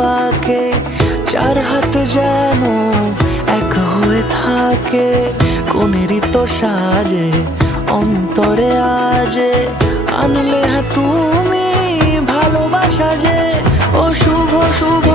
পাকে চার হাত যেন এক হয়ে থাকে। কোনেরই তো সাজে অন্তরে আজে আনলে হ্যাঁ তুমি ভালোবাসা যে। ও শুভ শুভ